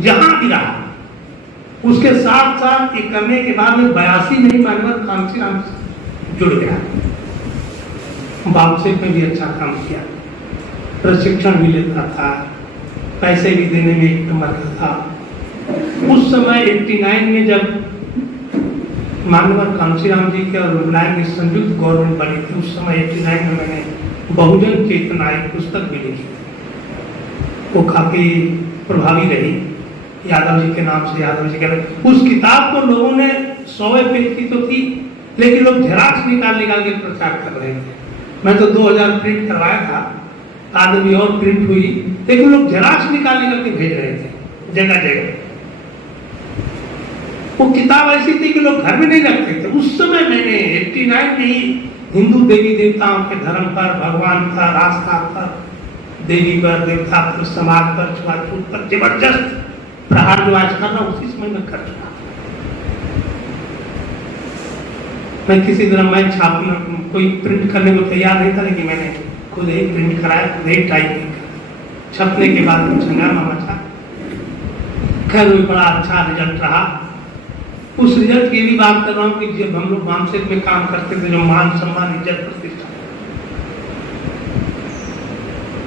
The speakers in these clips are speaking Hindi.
जहां भी रहा, उसके साथ साथ ये करने के बाद में 82 में ही मानवर कांशीराम जुड़ गया। बामसेन में भी अच्छा काम किया, प्रशिक्षण भी लेता था, पैसे भी देने में एक नंबर का था। उस समय 89 में जब मानवर कांशीराम जी के और मुलायम की संयुक्त गवर्नमेंट बनी थी, उस समय 89 में मैंने बहुजन चेतना एक पुस्तक भी लिखी थी, वो काफी प्रभावी रही, यादव जी के नाम से, यादव जी के। उस किताब को लोगों ने 100 पेज की तो थी, लेकिन लोग झेराक्स निकाल के प्रचार कर रहे थे। मैं तो 2000 प्रिंट करवाया था, बाद में और प्रिंट हुई, लेकिन लोग झेराक्स निकाल के भेज रहे थे जगह जगह। वो किताब ऐसी थी कि लोग घर में नहीं रखते थे। उस समय मैंने 89 में ही हिंदू देवी देवताओं के धर्म पर, भगवान पर, आस्था पर, देवी पर, देवता पर, समाज पर, छुआछूत पर जबरदस्त प्रहार जो आज करना, उसी समय में कर चुका। मैं किसी तरह मैं छापना कोई प्रिंट करने को तैयार नहीं था, लेकिन मैंने खुद ही प्रिंट कराया, खुद ही टाइपिंग कर, छपने के बाद कुछ हंगामा मचा। खैर वो बड़ा अच्छा रिजल्ट रहा। उस रिजल्ट की भी बात कर रहा हूँ कि जब हम लोग बामसेन में काम करते थे, जो मान सम्मान इज्जत प्रतिष्ठा,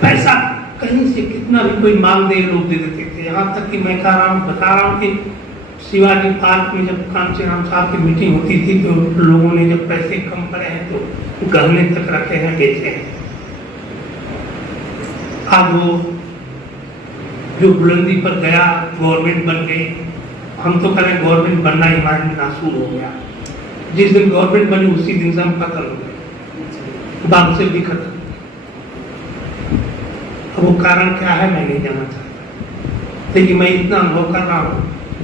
पैसा कहीं से कितना भी कोई मांग दे लोग दे देते थे। यहाँ तक कि मैं बता रहा हूँ कि शिवाजी पार्क में जब कांशीराम साहब की मीटिंग होती थी, तो लोगों ने जब पैसे कम पड़े हैं तो गहने तक रखे हैं, बेचे हैं। आज वो जो बुलंदी पर गया, गवर्नमेंट बन गई। हम तो करें गवर्नमेंट बनना ही हमारे में नासूर हो गया। जिस दिन गवर्नमेंट बनी उसी दिन से हम खत्म हो गए, बामसेन भी खत्म। अब वो कारण क्या है मैं नहीं जानना चाहता, लेकिन मैं इतना अनुभव कर रहा हूँ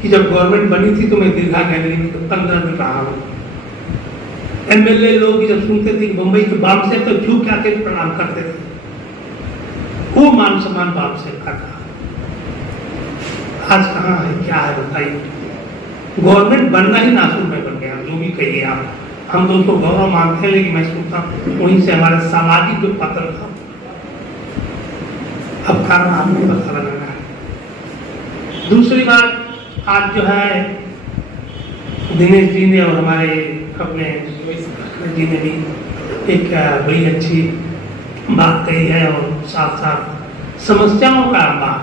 कि जब गवर्नमेंट बनी थी तो मैं दीर्घा गैलरी में 15 दिन रहा हूँ। एमएलए लोग जब सुनते थे कि मुंबई के बामसेन, तो झुक के आके प्रणाम करते थे। वो मान सम्मान बामसेन का था। आज कहाँ है, क्या है बताइए। गवर्नमेंट बनना ही नासूर में बन गया, जो भी कहिए आप। हम तो उसको गौरव मानते हैं, लेकिन मैं सोचता हूँ वहीं से हमारा सामाजिक जो पतन था, अब कारण आपको पता लगाना है। दूसरी बात, आज जो है दिनेश जी ने और हमारे अपने जी ने भी एक बड़ी अच्छी बात कही है, और साथ साथ समस्याओं का बात,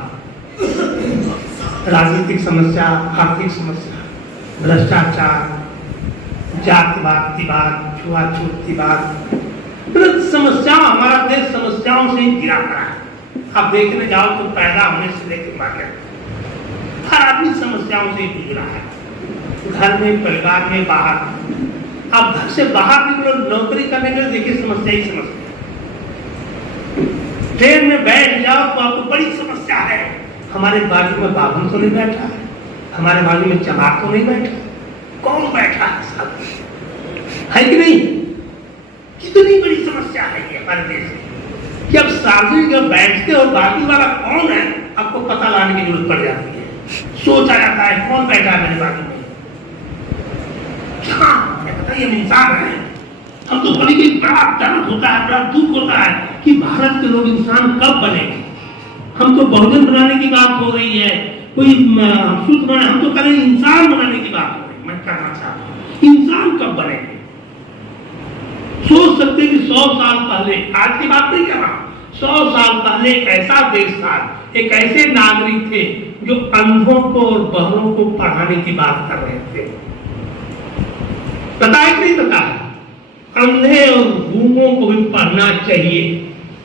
राजनीतिक समस्या, आर्थिक समस्या, भ्रष्टाचार, जातिवाद की बात, छुआछूत की बात, समस्या, हमारा देश समस्याओं से ही घिरा पड़ा है। आप देखने जाओ तो पैदा होने से लेकर मर गया, हर आदमी समस्याओं से ही गुजरा है, घर में, परिवार में, बाहर। आप घर से बाहर निकलो नौकरी करने के लिए, देखिए समस्या ही समस्या। ट्रेन में बैठ जाओ तो आपको बड़ी समस्या है। हमारे बाजू में बाभन तो नहीं बैठा है, हमारे बाजू में चमार तो नहीं बैठा, कौन बैठा है सब, है कि नहीं? कितनी बड़ी समस्या है ये हमारे देश में कि अब सार्वजनिक जब बैठते हो, बाजू वाला कौन है आपको पता लगाने की जरूरत पड़ जाती है। सोचा जाता है कौन बैठा है मेरे बाजू में, क्या पता ये इंसान है। हम तो बड़ी बड़ा दर्द होता है, बड़ा दुख होता है कि भारत के लोग इंसान कब बनेंगे। हम तो बहुजन बनाने की बात हो रही है, कोई सूत्र बनाने, हम तो करें इंसान बनाने की बात हो रही है। मैं कहना चाहता हूँ इंसान कब बनेंगे। सोच सकते कि 100 साल पहले, आज की बात नहीं कर रहा, 100 साल पहले एक ऐसा देश था, एक ऐसे नागरिक थे जो अंधों को और बहरों को पढ़ाने की बात कर रहे थे। पता है कि नहीं पता है? अंधे और गूंगों को भी पढ़ना चाहिए,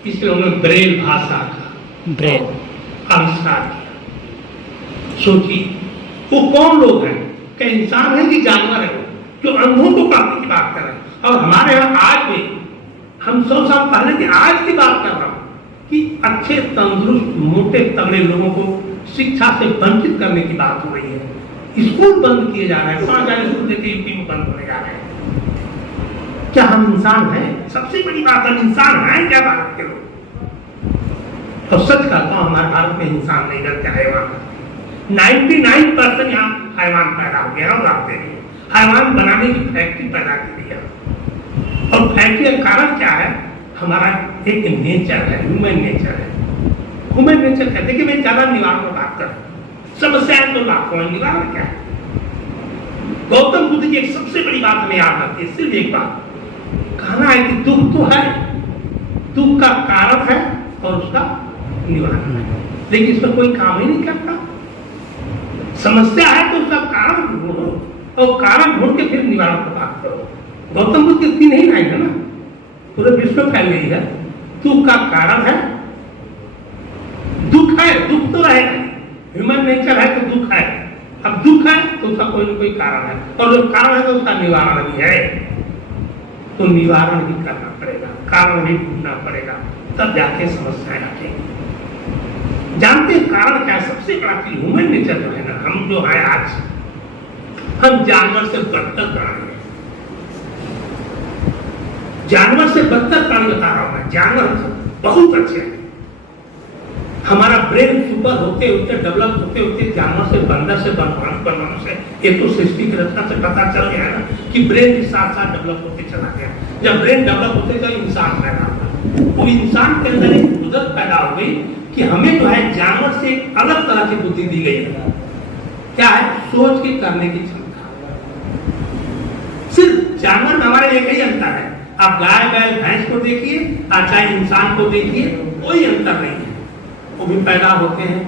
इसलिए उन्होंने ब्रेल भाषा का ब्रेल आविष्कार किया। सोचिए वो कौन लोग हैं, क्या इंसान है कि जानवर है जो अंधों को पढ़ने की बात कर रहे हैं। और हमारे यहाँ आज भी, हम 100 साल पहले की आज की बात कर रहा हूँ कि अच्छे तंदुरुस्त मोटे तगड़े लोगों को शिक्षा से वंचित करने की बात हो रही है। स्कूल बंद किए जा रहे हैं, 5000 स्कूल देखिए यूपी में बंद होने जा रहे हैं। क्या हम इंसान हैं? सबसे बड़ी बात, हम इंसान हैं क्या भारत के लोग? तो सच कहता हूं हमारे भारत में इंसान नहीं रहते, हैवान। 99% यहाँ हैवान पैदा हो गया और आते हैं। हैवान बनाने की फैक्ट्री पैदा की है, और फैक्ट्री का कारण क्या है? हमारा एक नेचर है, ह्यूमन नेचर है। ह्यूमन नेचर कहते कि मैं ज्यादा निवारण में बात कर, समस्याएं तो लाखों हैं, निवारण क्या है? गौतम बुद्ध की एक सबसे बड़ी बात हमें याद रखती है, सिर्फ एक बात कहना है कि दुख तो है, दुख का कारण है और उसका निवारण है, लेकिन इसमें कोई काम ही नहीं करता। समस्या है तो उसका कारण ढूंढो और कारण ढूंढ के फिर निवारण की बात करो। गौतम बुद्ध की नहीं आई है ना, पूरे विश्व में फैल गई है। दुख का कारण है, दुख है, दुख तो रहेगा, ह्यूमन नेचर है तो दुख है। अब दुख है तो उसका कोई ना कोई कारण है, और जो कारण है तो उसका निवारण भी है, तो निवारण भी करना पड़ेगा, कारण भी ढूंढना पड़ेगा, तब जाके समस्याएं आएंगी। जानते हैं कारण क्या है? सबसे बड़ा चीज ह्यूमन नेचर जो है ना, हम जो है आज हम जानवर से बदतर प्राणी हैं। जानवर से बदतर प्राणी बता रहा हूं मैं, जानवर बहुत अच्छे हैं। हमारा ब्रेन सुपर होते होते डेवलप होते होते जानवर से बंदर से बनवानों से ये तो सृष्टि की रचना से पता चल गया ना कि ब्रेन के साथ साथ डेवलप होते चला गया। जब ब्रेन डेवलप होते तो इंसान पैदा हुआ, वो इंसान के अंदर एक कुदरत पैदा हो गई कि हमें जो है जानवर से एक अलग तरह की बुद्धि दी गई है। क्या है? सोच के करने की क्षमता। सिर्फ जानवर में हमारे एक ही अंतर है, आप गाय बैल भैंस को देखिए और चाहे इंसान को देखिए, कोई अंतर नहीं है। वो भी पैदा होते हैं,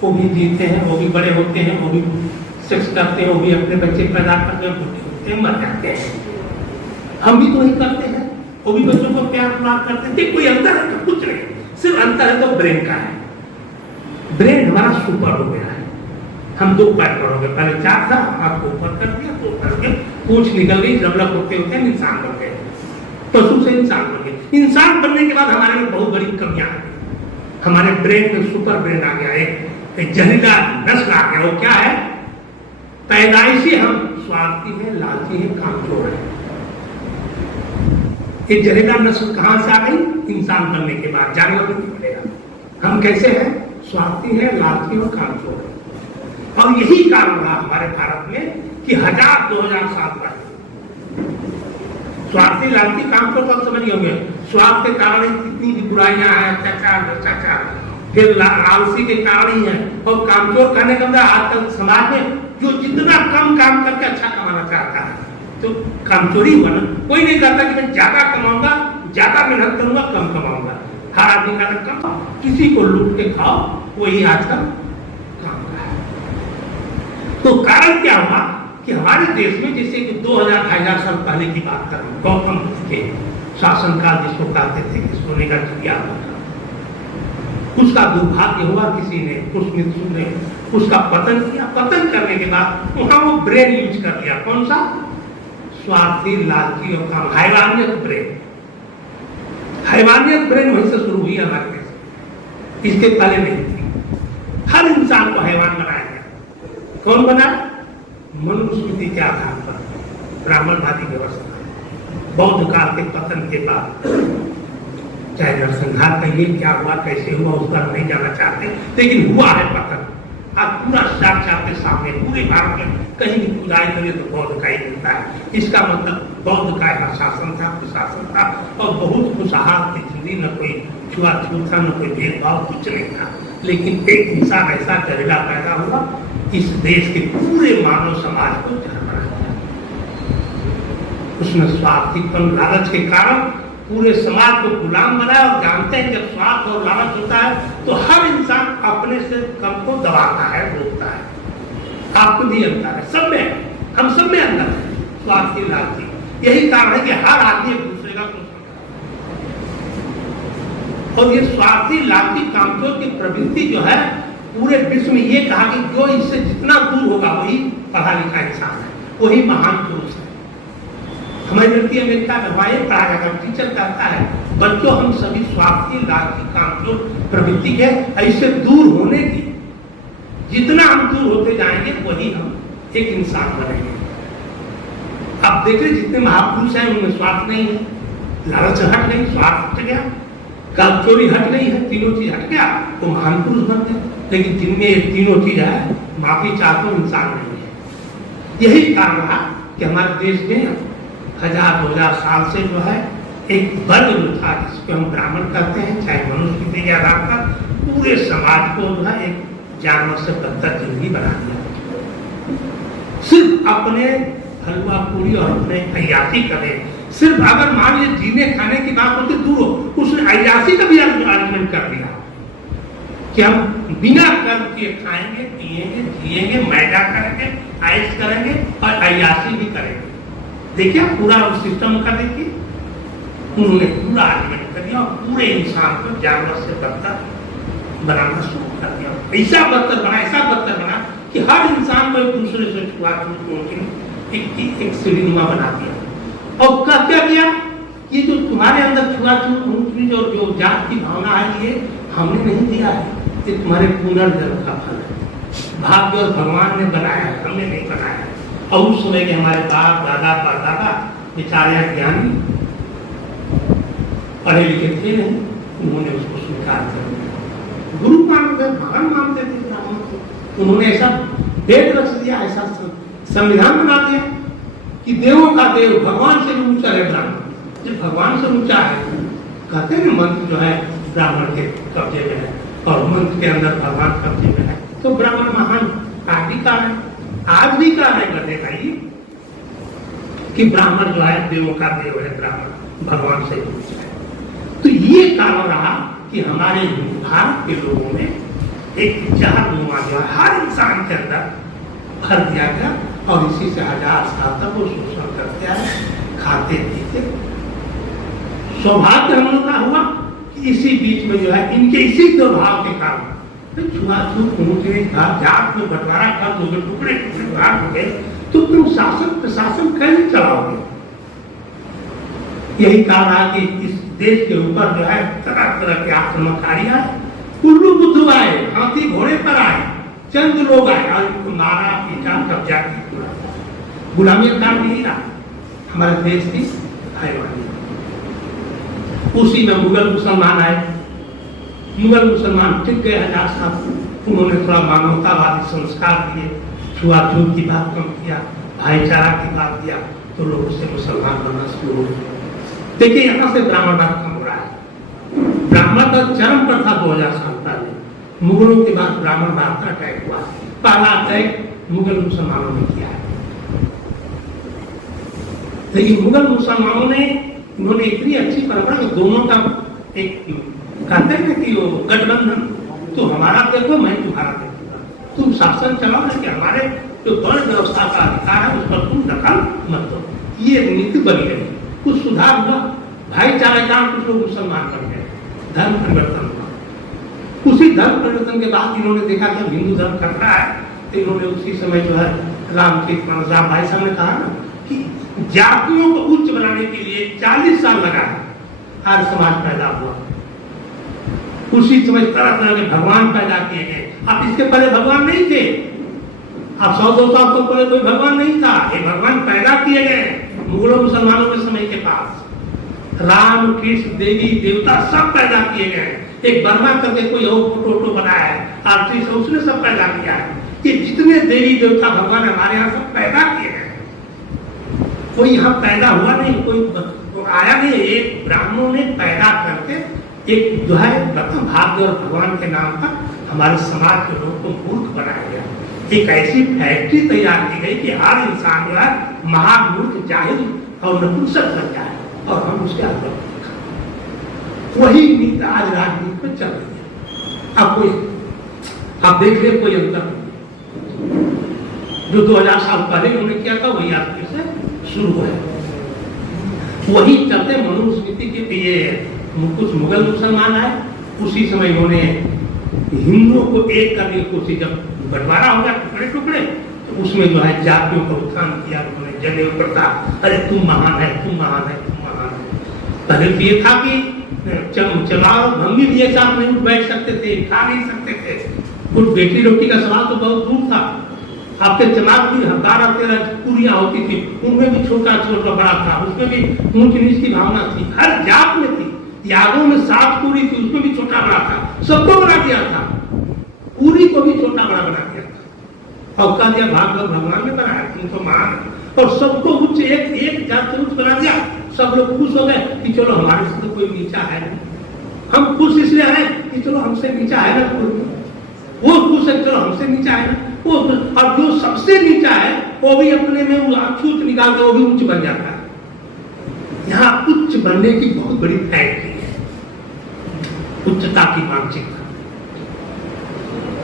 वो भी जीते हैं, वो भी बड़े होते हैं, वो भी सेक्स करते हैं, वो भी अपने बच्चे पैदा करते हैं, बूढ़े होते हैं, मर जाते हैं। हम भी तो नहीं करते हैं, वो भी बच्चों को प्यार करते हैं। कोई अंतर है? कुछ नहीं, सिर्फ अंतर है तो ब्रेन का है। ब्रेन हमारा सुपर हो गया है। हम 2 पैर पर हो गए, पहले 4 था, आपको ऊपर कर दिया, तो करके पूंछ निकल गई, डेवलप होते होते इंसान बन गए, पशु से इंसान बन गए। इंसान बनने के बाद हमारे में बहुत बड़ी कमियां आ गई। हमारे ब्रेन में सुपर ब्रेन आ गया, एक जहरीला नस्ल आ गया। वो क्या है? पैदाइशी हम स्वार्थी है, लालची है, कामचोर है। ये जहरीला नस्ल कहां से आ गई? इंसान बनने के बाद। जानवर नहीं बनेगा। हम कैसे हैं? स्वार्थी है, लालची और कामचोर है। और यही कारण रहा हमारे भारत में कि 1000-2000 साल पहले स्वार्थी लालची कामचोर को समझ होंगे। स्वार्थ के कारण कितनी भी बुराइयां हैं, अत्याचार भ्रष्टाचार, फिर आलसी के कारण ही है। और कामचोर कहने का मतलब आजकल समाज में जो जितना कम काम करके अच्छा कमाना चाहता है तो कामचोरी हुआ ना। कोई नहीं कहता कि मैं ज्यादा कमाऊंगा, ज्यादा मेहनत करूंगा, कम कमाऊंगा। हर आदमी कहता कम, किसी को लूट के खाओ, वही आजकल काम का है। तो कारण क्या हुआ कि हमारे देश में जैसे कि 2000-2500 साल पहले की बात करें, गौतम बुद्ध के शासनकाल जिसको कहते थे कि सोने का चिड़िया था, उसका दुर्भाग्य हुआ, किसी ने पुष्मित्र ने उसका पतन किया। पतन करने के बाद वहां वो ब्रेन यूज कर लिया। कौन सा? स्वार्थी, लालची और काम, हैवानियत ब्रेन। हैवानियत ब्रेन वहीं से शुरू हुई हमारे देश में, इसके पहले नहीं थी। हर इंसान को हैवान बनाया गया। कौन बना? मनुस्मृति के आधार पर ब्राह्मणवादी व्यवस्था। बौद्ध काल के पतन के बाद, चाहे नरसंहार कहिए, क्या हुआ, कैसे हुआ, उस पर नहीं जाना चाहते, लेकिन हुआ है पतन। आप पूरा साक्षात के सामने पूरे भारत में कहीं भी खुदाई करें तो बौद्ध का ही मिलता है। इसका मतलब बौद्ध का यहाँ शासन था, प्रशासन था, और बहुत खुशहाल थी जिंदगी, न कोई छुआछूत था, न कोई भेदभाव, कुछ नहीं था। लेकिन एक इंसान ऐसा जहरीला पैदा हुआ, इस देश के पूरे मानव समाज को जहर बना दिया। उसने स्वार्थीपन, लालच के कारण पूरे समाज को गुलाम बनाया। और जानते हैं जब स्वार्थ और लालच होता है तो हर इंसान अपने से कम को दबाता है, रोकता है। आपको भी अंतर है, सब में, हम सब में अंतर है, स्वार्थी, लालची। यही कारण है कि हर आदमी एक दूसरे का सोचता है। और ये स्वार्थी, लालची, कामचोर की प्रवृत्ति जो है पूरे विश्व में, ये कहा कि जो इससे जितना दूर होगा वही पढ़ा लिखा इंसान है, वही महान पुरुष है। हमारी लड़की अमेरिका में वहां पढ़ा जाता है, टीचर कहता है बच्चों हम सभी स्वार्थी, लालची, कामचोर प्रवृत्ति के ऐसे दूर होने की, जितना हम दूर होते जाएंगे वही हम एक इंसान बनेंगे। आप देख रहे जितने महापुरुष हैं उनमें स्वार्थ नहीं है, लालच हट गई, स्वार्थ हट गया, कामचोरी हट गई है, तीनों चीज हट गया तो महान पुरुष बन गए। लेकिन जिनमें ये तीनों चीज है, माफी चाहते इंसान नहीं है। यही कारण रहा कि हमारे देश में 1000-2000 साल से जो है एक वर्ग जो था जिसको हम ब्राह्मण कहते हैं, चाहे मनुष्य के आधार पर पूरे समाज को जो है एक जानवर से बदतर जिंदगी बना दिया। सिर्फ अपने हलवा पूरी और अपने अयासी करे। सिर्फ अगर मान लीजिए जीने खाने की बात होती दूर हो, उसने अयासी का भी आर्गुमेंट कर दिया कि हम बिना कर्म किए खाएंगे, पिएंगे, जिएंगे, मैदा करेंगे, आयस करेंगे और अयासी भी करेंगे। देखिए पूरा सिस्टम का देखिए, उन्होंने पूरा आर्गुमेंट कर दिया और पूरे इंसान को जानवर से बदतर बनाना शुरू कर दिया। ऐसा बदतर बना कि हर इंसान को एक दूसरे से छुआछूत एक सीढ़ीनुमा बना दिया। और क्या किया, ये जो तुम्हारे अंदर छुआछूत और जो जात की भावना है, ये हमने नहीं दिया है, ये तुम्हारे पुनर्जन्म का फल है। भाग्य और भगवान ने बनाया है, हमने नहीं बनाया है। और उस समय के हमारे बाप दादा परदादा बेचारे ज्ञानी पढ़े लिखे थे नहीं, उन्होंने उसको स्वीकार कर दिया। गुरु मानते थे, भगवान मानते थे ब्राह्मण को। उन्होंने ऐसा वेद रच दिया, ऐसा संविधान बना दिया कि देवों का देव भगवान से भी ऊंचा है ब्राह्मण। जब भगवान से ऊंचा है, कहते हैं मंत्र जो है ब्राह्मण के कब्जे में है और मंत्र के अंदर भगवान कब्जे में है, तो ब्राह्मण महान आदि का है, आज भी का है। करने का ये कि ब्राह्मण जो है देवों का देव है, ब्राह्मण भगवान से ऊंचा है। तो ये कारण रहा कि हमारे भारत के लोगों में एक जागरूकता जो है हर इंसान के अंदर भर दिया गया और इसी से 1000 साल तक वो शोषण करते आए, खाते पीते। सौभाग्य हम लोग का हुआ कि इसी बीच में जो है इनके इसी दुर्भाव के कारण छुआछूत ऊंचे जात में बंटवारा कर दोगे, टुकड़े टुकड़े भाग हो गए, तो तुम शासन प्रशासन कैसे चलाओगे। यही कारण है कि इस देश के ऊपर जो है तरह तरह के आक्रमणकारी आए, उल्लू बुद्धू आए, हाथी घोड़े पर आए, चंद लोग आए और उनको मारा पीटा कब्जा किया। गुलामी का काम नहीं रहा, हमारे देश की हैवानी। उसी में मुगल मुसलमान आए, मुगल मुसलमान टिक गए 1000 साल। उन्होंने थोड़ा मानवतावादी संस्कार दिए, छुआछूत की बात कम किया, भाईचारा की बात किया, तो लोग उससे मुसलमान बनना शुरू हो गए। देखिए यहाँ से ब्राह्मणवाद कम हो रहा है। ब्राह्मणवाद चरम पर था 2000 साल पहले, मुगलों के बाद ब्राह्मणवाद का अटैक हुआ। पहला अटैक मुगल मुसलमानों ने किया है, लेकिन मुगल मुसलमानों ने उन्होंने इतनी अच्छी परंपरा में दोनों का एक कहते हैं कि वो गठबंधन, तो हमारा देखो मैं तुम्हारा देखूंगा, तुम शासन चलाओ, लेकिन हमारे जो वर्ण व्यवस्था का अधिकार है उस पर तुम दखल मत दो। ये नीति बनी रही, कुछ सुधार हुआ, भाईचारे का कुछ लोग मुसलमान बन गए, धर्म परिवर्तन हुआ। उसी धर्म परिवर्तन के बाद इन्होंने देखा कि हिंदू धर्म कर रहा है, तो इन्होंने उसी समय जो है राम भाई साहब ने कहा ना कि जातियों को उच्च बनाने के लिए 40 साल लगा है, आर्य समाज पैदा हुआ। उसी समय तरह तरह के भगवान पैदा किए गए। अब इसके पहले भगवान नहीं थे, अब 100-200 साल पहले कोई भगवान नहीं था, ये भगवान पैदा किए गए मुगलों मुसलमानों के समय के पास। राम कृष्ण देवी देवता सब पैदा किए गए। एक बर्मा करके कोई और फोटो बनाया है आर्टिस्ट, उसने सब पैदा किया है। कि जितने देवी देवता भगवान हमारे यहाँ सब पैदा किए गए, कोई यहाँ पैदा हुआ नहीं, कोई आया नहीं। एक ब्राह्मणों ने पैदा करके एक जो है भाग्य और भगवान के नाम पर हमारे समाज के लोगों को मूर्ख बनाया गया। एक ऐसी फैक्ट्री तैयार की गई कि हर इंसान जो है महामूर्ख जाहिल और नपुंसक बन जाए और हम उसके अंदर वही नीति आज राजनीति में चल रही है। अब कोई आप देख ले कोई अंतर जो 2000 साल पहले उन्होंने किया था वही आज फिर से शुरू है। वही चलते मनुस्मृति के लिए कुछ मुगल मुसलमान आए, उसी समय उन्होंने हिंदुओं को एक करने की कोशिश, जब बंटवारा हो गया टुकड़े टुकड़े, तो उसमें जो है जातियों का उत्थान किया उन्होंने। जनेऊ प्रथा, अरे तुम महान है, तुम महान है, तुम महान है। पहले तो ये था कि चमार भंगी भी एक साथ नहीं बैठ सकते थे, खा नहीं सकते थे। कुछ बेटी रोटी का सवाल तो बहुत दूर था। आपके चमार भी 12-13 पूरियां होती थी, उनमें भी छोटा छोटा बड़ा था, उसमें भी ऊंच नीच की भावना थी, हर जात में थी। यादों में 7 पूरी थी, उसमें भी छोटा बड़ा था, सबको बना दिया था, पूरी को भी छोटा बड़ा बना दिया था और कह दिया भाग भगवान ने बनाया, तुम तो महान, और सबको उच्च एक जात से उच्च बना दिया। सब लोग खुश हो गए कि चलो हमारे से तो कोई नीचा है नहीं, हम खुश इसलिए हैं कि चलो हमसे नीचा है ना कोई, वो खुश से चलो हमसे नीचा है ना वो, अब जो सबसे नीचा है वो भी अपने में वो अछूत निकाल के वो भी उच्च बन जाता है। यहाँ उच्च बनने की बहुत बड़ी फैक्ट्री है, उच्चता की मानसिकता।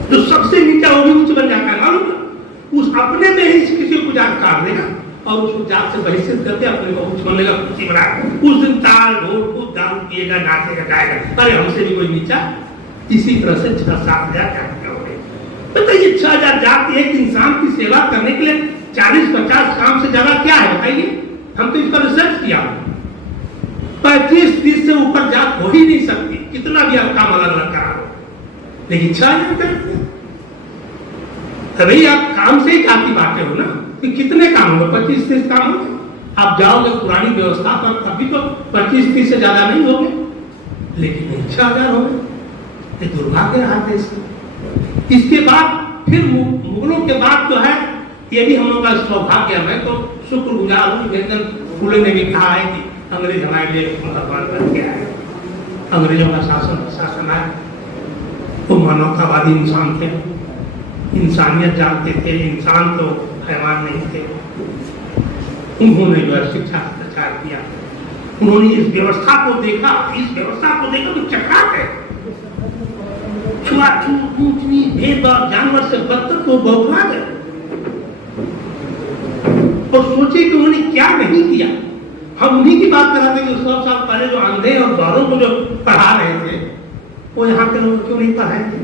जो सबसे नीचा वो भी उच्च बन जाता है, मालूम उस अपने में ही किसी को जात काट देगा और उसको जात से बहिष्कृत करके अपने को उच्च बनने का खुशी बना, उस दिन ताल ढोल कूद दारू पिएगा, नाचेगा, गाएगा, अरे हमसे भी कोई नीचा। इसी तरह से 6-7 हजार जातियां हो गई। बताइए 6,000 जाति एक इंसान की सेवा करने के लिए 40-50 काम से ज्यादा क्या है बताइए? हम तो इस पर रिसर्च किया, 35-30 से ऊपर जात हो ही नहीं सकती, कितना भी आप काम अलग अलग करा लो, लेकिन 6,000 करते हैं। तभी आप काम से ही जाति बांटे हो ना, तो कितने काम होंगे? 25-30 काम होंगे। आप जाओगे पुरानी व्यवस्था पर, अभी तो 25-30 से ज्यादा नहीं होंगे, लेकिन 6,000 हो गए। ये दुर्भाग्य रहा देश में। इसके बाद फिर मुगलों के बाद जो है, ये भी हम लोग का सौभाग्य है। मैं तो शुक्रगुजार हूँ, फूले ने भी कहा है कि अंग्रेज हमारे लिए भगवान बन गया है। अंग्रेजों का शासन आया, वो मानवतावादी इंसान थे, इंसानियत जानते थे, इंसान तो हैवान नहीं थे। उन्होंने जो है शिक्षा का प्रचार किया, उन्होंने इस व्यवस्था को देखा, तो चक्रात है, छुआछूत, ऊंच नीच, भेदभाव, जानवर से बदतर को बौखला गए और सोचे कि उन्होंने क्या नहीं किया। हम उन्हीं की बात कर रहे थे कि 100 साल पहले जो अंधे और बहरों को जो पढ़ा रहे थे, वो यहाँ के लोग क्यों नहीं पढ़ाए थे?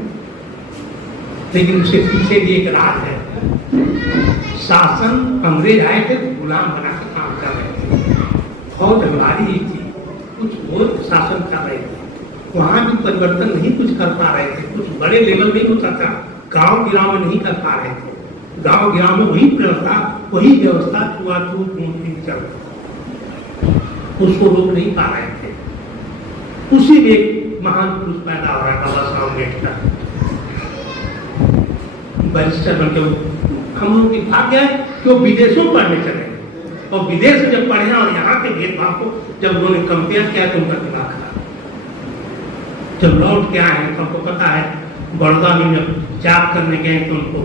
लेकिन उसके पीछे भी एक राज है। शासन, अंग्रेज आए थे तो गुलाम बना के काम कर रहे थे, फौज हमारी ही थी, कुछ वो शासन कर रहे थे, वहां भी परिवर्तन नहीं कुछ कर पा रहे थे, कुछ बड़े लेवल में होता था, गांव गिराव में नहीं कर पा रहे थे। गांव गिराव में वही व्यवस्था छुआछूत चल, उसको रोक नहीं पा रहे थे। उसी में एक महान पुरुष पैदा हो रहा है, बाबा साहब अम्बेडकर, बैरिस्टर बनकर। हम लोग की भाग्य है कि वो विदेशों पढ़ने चले, और विदेश में जब पढ़े और यहाँ के भेदभाव को जब उन्होंने कंपेयर किया तो उनका दिमाग खराब। जब लौट के आए तो हमको पता है, बड़ौदा में जब जॉब करने गए तो उनको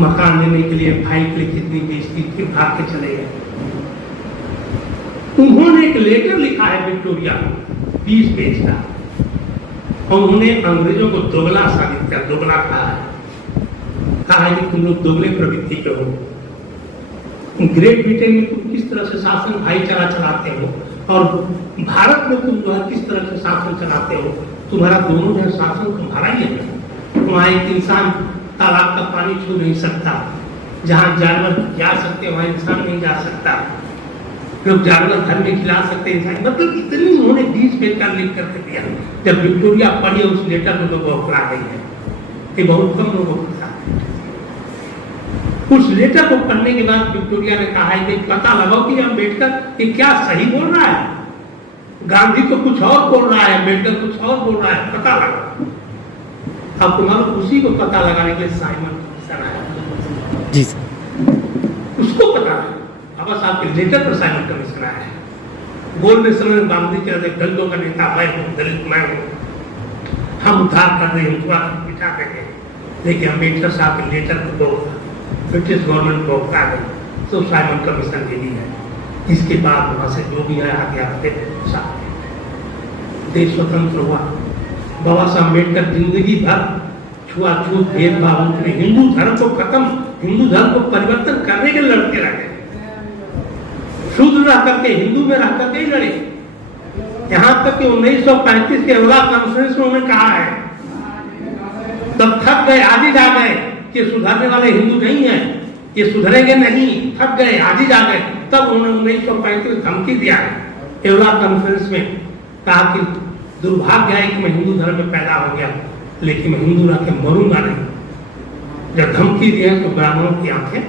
मकान लेने के लिए भाई के लिए कितनी बेइज्जती, फिर भाग के चले गए। उन्होंने एक लेटर लिखा है विक्टोरिया, 20 पेज का, और उन्होंने अंग्रेजों को दोगला साबित किया, दोगला कहा है कि तुम लोग दोगले प्रवृत्ति के हो। ग्रेट ब्रिटेन में तुम किस तरह से शासन भाईचारा चलाते हो, और भारत में तुम जो है किस तरह से शासन चलाते हो। तुम्हारा दोनों जो शासन तुम्हारा ही है। वहाँ एक इंसान तालाब का पानी छू नहीं सकता, जहाँ जानवर जा सकते वहाँ इंसान नहीं जा सकता। लोग जानवर घर में खिला सकते इंसान, मतलब इतनी उन्होंने 20 पेज का लिख करके दिया। जब विक्टोरिया पढ़ी उस लेटर में लोग बौखला गई है, ये बहुत कम लोगों के साथ। उस लेटर को पढ़ने के बाद विक्टोरिया ने कहा है कि पता लगाओ कि अम्बेडकर ये क्या सही बोल रहा है, गांधी तो कुछ और बोल रहा है, अम्बेडकर कुछ और बोल रहा है, पता लगाओ। अब तुम्हारा उसी को पता लगाने के लिए साइमन कमीशन आया जी सर, उसको पता है। अब बस आपके लेटर पर साइमन कमीशन आया है। बोलने समय गांधी कहते दलितों का नेता मैं हूँ, दलित मैं हूँ, हम उद्धार कर रहे हैं, थोड़ा बिठा देंगे। लेकिन अम्बेडकर साहब के लेटर को तो ब्रिटिश गवर्नमेंट को उठा गई, तो साइमन कमीशन दे दी है। इसके बाद वहां से जो भी है आगे आते देश स्वतंत्र हुआ। बाबा साहब अम्बेडकर जिंदगी भर छुआछूत, भेदभाव, हिंदू धर्म को खत्म, हिंदू धर्म को परिवर्तन करने के लड़ते रहे। शूद्र रह करके हिंदू में रह करके ही लड़े। यहाँ तक कि 1935 के अगला कॉन्फ्रेंस में उन्होंने कहा है, तब थक गए, आज ही जा गए कि सुधरने वाले हिंदू नहीं है, ये सुधरेंगे नहीं, थक गए, आज ही जा गए। तब उन्होंने 1935 में धमकी दिया एवला कॉन्फ्रेंस में, कहा कि दुर्भाग्य है कि मैं हिंदू धर्म में पैदा हो गया, लेकिन मैं हिंदू रह के मरूंगा नहीं। जब धमकी दिया तो ब्राह्मणों की आंखें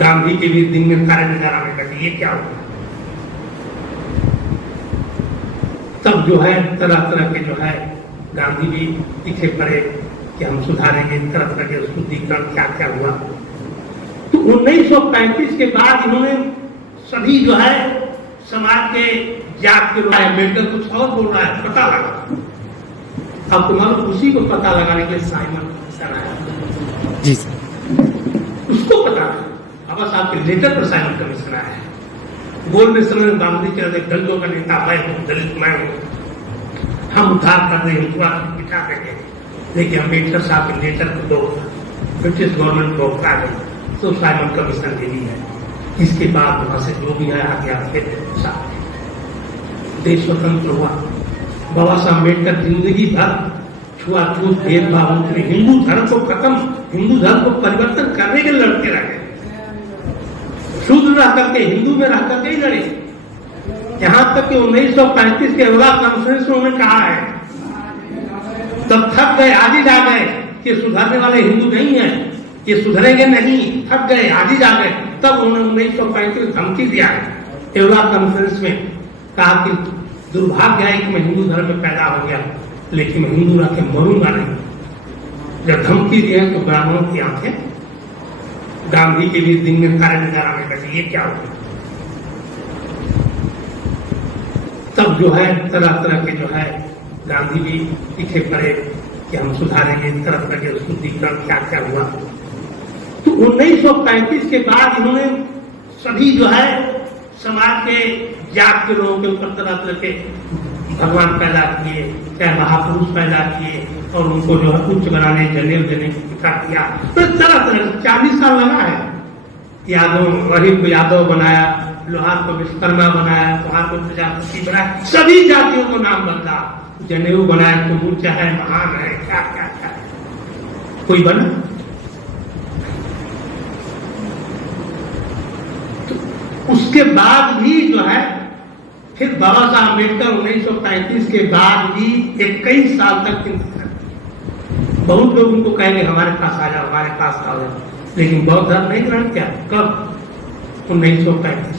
गांधी के लिए दिन में कार्य नजर आने लगी, ये क्या हुआ। तब जो है तरह तरह के जो है गांधी जी पीछे पड़े कि हम सुधारेंगे, तरह तरह के शुद्धिकरण क्या क्या हुआ। तो 1935 के बाद इन्होंने सभी जो है समाज के जात के लोग, अम्बेडकर कुछ और बोल रहा है, पता लगा। अब तुम्हारा उसी को पता लगाने के लिए साइमन कमीशन आया जी सर, उसको पता है बाबा साहब के लेटर पर साइमन कमीशन आया है। बोलने समय में गांधी के दलितों का नेता मैं हूँ, दलित मैं हूँ, हम उद्धार कर रहे हैं, पूरा बिठा देंगे, लेकिन अम्बेडकर साहब के लेटर को दो ब्रिटिश गवर्नमेंट को रोका गई तो साइमन कमीशन दे दी है। इसके बाद वहां से जो भी आया गया फिर देश स्वतंत्र हुआ। बाबा साहब अम्बेडकर जिंदगी भर छुआछूत भेदभाव हिंदू धर्म को खत्म, हिंदू धर्म को परिवर्तन करने के लड़ते रहे। शूद्र रह करके हिंदू में रह करके ही लड़े। यहां तक कि 1935 के अवला कॉन्फ्रेंस में उन्होंने कहा है, तब थक गए, आज ही जा गए कि सुधरने वाले हिंदू नहीं है, ये सुधरेंगे नहीं, थक गए, आज ही जा गए। तब उन्होंने 1935 धमकी दिया है एवला कॉन्फ्रेंस में, कहा कि दुर्भाग्य है कि मैं हिंदू धर्म में पैदा हो गया, लेकिन मैं हिंदू रह के मरूंगा नहीं। जब धमकी दिया तो ब्राह्मणों की आंखें गांधी के भी दिन में कार्य नजर आने लगे, ये क्या हो। तब जो है तरह तरह के जो है गांधी जी पीछे पड़े कि हम सुधारेंगे, तरह तरह के शुद्धिकरण क्या क्या हुआ। तो 1935 के बाद इन्होंने सभी जो है समाज के जात के लोगों के ऊपर तरह तरह के भगवान पैदा किए, चाहे महापुरुष पैदा किए, और उनको जो है उच्च बनाने जनेऊ देने की पिता किया। तो तरह तरह 40 साल लगा है। यादव, वही को यादव बनाया, लोहार को विश्वकर्मा बनाया, लोहार को प्रजापति बनाया, सभी जातियों को नाम बदला, जनेऊ बनाया, तो ऊंचा है, महान है, क्या क्या क्या है। कोई बना तो उसके बाद भी जो है फिर बाबा साहब अम्बेडकर 1935 के बाद भी 21 साल तक इंतजार। बहुत लोग उनको कहेंगे हमारे पास आ जाओ, हमारे पास आ जाओ, लेकिन बौद्ध धर्म नहीं ग्रहण किया। कब? 1935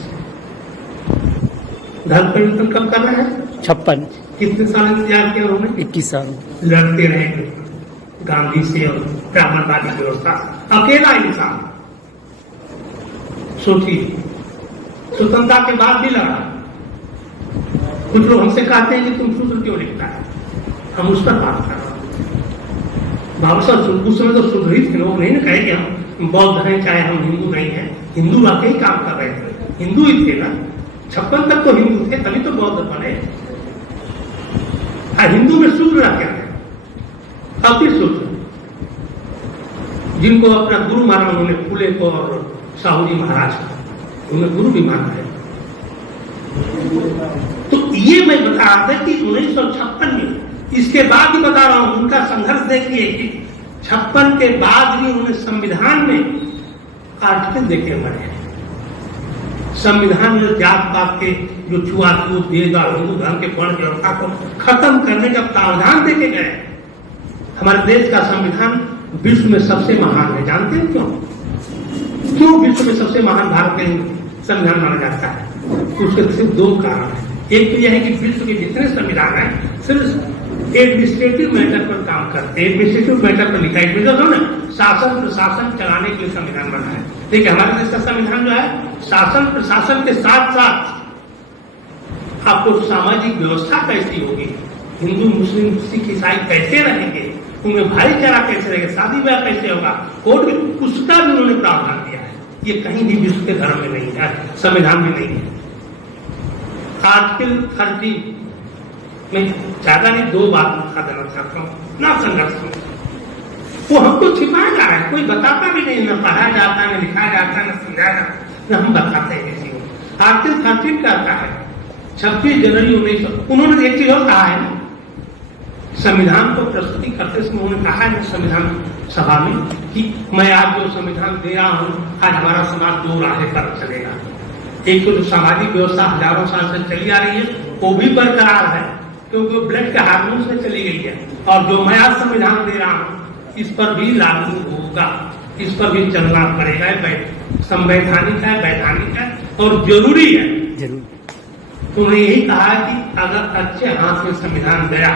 धर्म परिवर्तन कब कर रहे हैं? 56। कितने साल इंतजार किया उन्होंने? 21 साल लड़ते रहे गांधी से और ब्राह्मणवादी व्यवस्था, अकेला इंसान। सोचिए, स्वतंत्रता के बाद भी लड़ा। कुछ लोग हमसे कहते हैं कि तुम सूत्र क्यों लिखता है, हम उस पर बात कर रहे हैं। बाबा साहब उस समय तो सुधरित थे, लोग नहीं ना कहे कि हम बौद्ध हैं चाहे हम हिंदू नहीं हैं। हिंदू वाकई काम कर रहे थे, हिंदू ही थे ना, 56 तक तो हिंदू थे, तभी तो बौद्ध बने। हिंदू में शूद्र रखे थे, अति शूद्र, जिनको अपना गुरु माना उन्होंने, फूले को और साहू जी महाराज को उन्हें गुरु भी माना है। तो ये मैं बता रहा था कि 1956 में, इसके बाद भी बता रहा हूं उनका संघर्ष देखिए कि 56 के बाद भी उन्होंने संविधान में आर्टिकल देके मरे। संविधान में जात पात के जो छुआछूत भेदभाव, हिंदू धर्म के वर्ण व्यवस्था को खत्म करने का प्रावधान देके गए। हमारे देश का संविधान विश्व में सबसे महान है, जानते हैं क्यों? क्यों विश्व में सबसे महान भारत का संविधान माना जाता है? उसके सिर्फ 2 कारण है। एक तो यह है कि विश्व के जितने संविधान है सिर्फ एडमिनिस्ट्रेटिव मैटर पर काम करते हैं, एडमिनिस्ट्रेटिव मैटर पर लिखा है, शासन प्रशासन चलाने के लिए संविधान बना है। देखिए हमारे देश का संविधान जो है शासन प्रशासन के साथ साथ आपको सामाजिक व्यवस्था कैसी होगी, हिंदू मुस्लिम सिख ईसाई कैसे रहेंगे, उनमें भाईचारा कैसे रहेगा, शादी ब्याह कैसे होगा, कोर्ट में उसका भी उन्होंने प्रावधान दिया है। ये कहीं भी विश्व के धर्म में नहीं है, संविधान में नहीं है। आर्टिकल 30 में ज्यादा नहीं 2 बात लिखा देना चाहता हूँ ना, संघर्ष में वो हमको छिपाया जा रहा है, कोई बताता भी नहीं, न पढ़ाया जाता है, न लिखा जाता है, न समझाया जाता है, न हम बताते हैं किसी को। आर्टिकल 30 कहता है 26 जनवरी 1900, उन्होंने एक चीज और कहा है, संविधान को प्रस्तुति करते समय उन्होंने कहा है संविधान सभा में कि मैं आज जो संविधान दे रहा हूं, आज हमारा समाज 2 राहें पर चलेगा। एक तो जो सामाजिक व्यवस्था हजारों साल से चली आ रही है वो भी बरकरार है, क्योंकि ब्लड के हार्मोन से चली गई है, और जो मैं आज संविधान दे रहा हूं इस पर भी लागू होगा, इस पर भी चलना पड़ेगा। संवैधानिक है, वैधानिक है और जरूरी है। जरूर उन्होंने यही कहा है कि अगर अच्छे हाथ में संविधान गया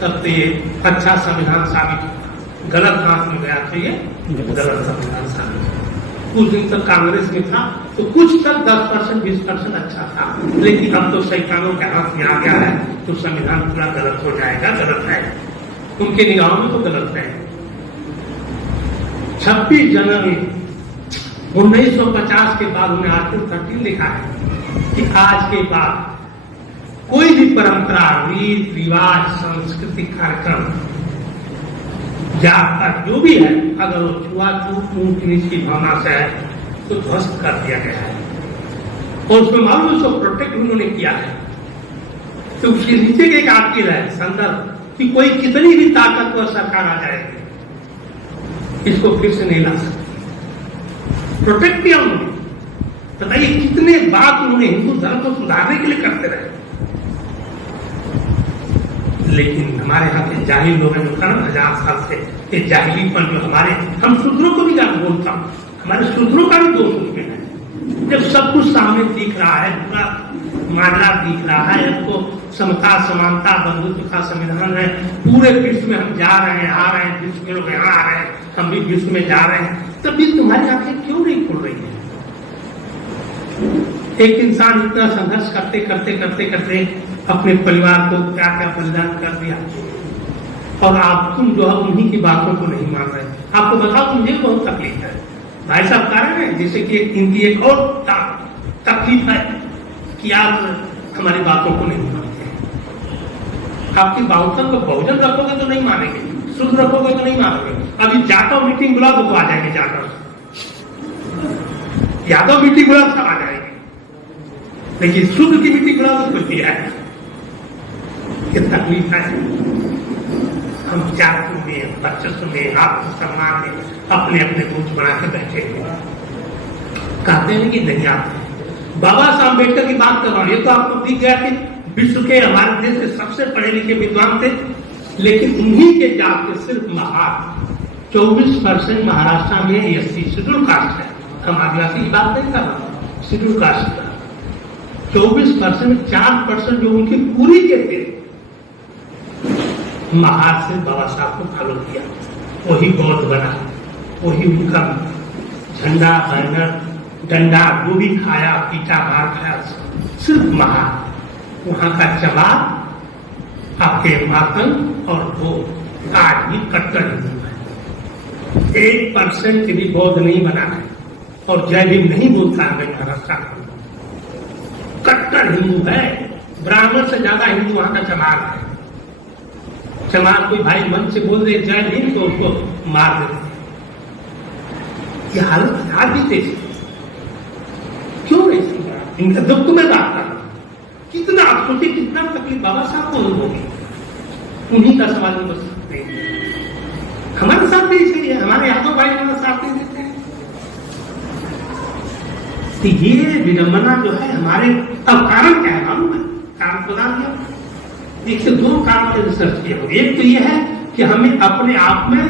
तब तो ये अच्छा संविधान साबित होगा, गलत हाथ में गया तो ये गलत संविधान साबित होगा। कुछ दिन तक कांग्रेस में था तो कुछ तक 10% 20% अच्छा था, लेकिन अब तो सैतानों के हाथ में आ गया है तो संविधान पूरा गलत हो जाएगा, गलत है उनके निगाहों में, तो गलत है। 26 जनवरी 1950 के बाद उन्हें आर्टिकल 13 लिखा है कि आज के बाद कोई भी परंपरा, रीत रिवाज, सांस्कृतिक कार्यक्रम, जात पात जो भी है, अगर वो छुआछूत ऊंच नीच की भावना से है तो ध्वस्त कर दिया गया है। और उसमें मालूम उसको प्रोटेक्ट उन्होंने किया है। तो उसके नीचे एक आर्टिकल है संदर्भ कि कोई कितनी भी ताकतवर सरकार आ जाएगी, इसको फिर से नहीं ला सकती। प्रोटेक्ट किया उन्होंने। बताइए कितने बात उन्होंने हिंदू धर्म को सुधारने के लिए करते रहे। लेकिन हमारे यहाँ के जाहिल लोग हैं जो करण 1000 साल से ये जाहिलीपन जो हमारे, हम शूद्रों को भी जान बोलता हूँ, हमारे शूद्रों का भी दोष उसमें है। जब सब कुछ सामने दिख रहा है, पूरा मामला दिख रहा है, आपको समता समानता बंधुत्व का संविधान है, पूरे विश्व में हम जा रहे हैं, आ रहे हैं, विश्व के लोग यहाँ आ रहे हैं, हम भी विश्व में जा रहे हैं, तब भी तुम्हारी आंखें क्यों नहीं खुल रही है? एक इंसान इतना संघर्ष करते करते करते करते अपने परिवार को क्या क्या बलिदान कर दिया, और आप तुम जो है उन्हीं की बातों को नहीं मान रहे। आपको बताओ मुझे बहुत तकलीफ है, भाई साहब कारण है जैसे कि इनकी एक और तकलीफ है कि आप हमारी बातों को नहीं मानते। आपकी बातों को बहुजन रखोगे तो नहीं मानेंगे, शुद्ध रखोगे तो नहीं मानोगे। अभी जाटव मीटिंग बुला दो तो आ जाएंगे, जाटव यादव मीटिंग बुला सब आ जाएंगे, लेकिन शुद्ध की मीटिंग बुला तो कुछ नहीं है। ये तकलीफ है। हम जाति में, वर्चस्व में, आत्मसम्मान में अपने अपने गुट बना के बैठे हुए कहते हैं कि नहीं आते। बाबा साहब अम्बेडकर की बात कर रहा हूं, ये तो आपको दिख गया कि विश्व के हमारे देश के सबसे पढ़े लिखे विद्वान थे, लेकिन उन्हीं के जात के सिर्फ 24% महाराष्ट्र में एससी शेड्यूल कास्ट है। हम आदिवासी की बात नहीं कर रहा हूं, शेड्यूल कास्ट का 24%, 4% जो उनकी पूरी के थे महार से बाबा साहब को फॉलो किया, वही बौद्ध बना, वही उनका झंडा बैनर डंडा जो भी खाया, पीटा मार खाया, सिर्फ महार। वहां का जवाब आपके मातंग और वो आज भी कट्टर हिंदू है। 1% के भी बौद्ध नहीं बना है, और जय भीम नहीं बोलता है महाराष्ट्र का, कट्टर हिंदू है। ब्राह्मण से ज्यादा हिंदू वहां का चमार है। चमार कोई भाई मन से बोल दे जय भीम तो उसको मार देते। ये हालत आज भी देश क्यों नहीं सुन रहा? इनका दुख तो मैं बात कर रहा हूं। कितना आप सोचिए, कितना तकलीफ बाबा साहब को होगी, उन्हीं का सवाल में बच सकते हैं। हमारे साथ भी इसलिए हमारे यादव भाई हमारा साथ नहीं देते हैं। तो ये विडंबना जो है हमारे, अब कारण क्या है मालूम है? कारण बता दिया। एक से दो कारण पे रिसर्च किया। एक तो ये है कि हमें अपने आप में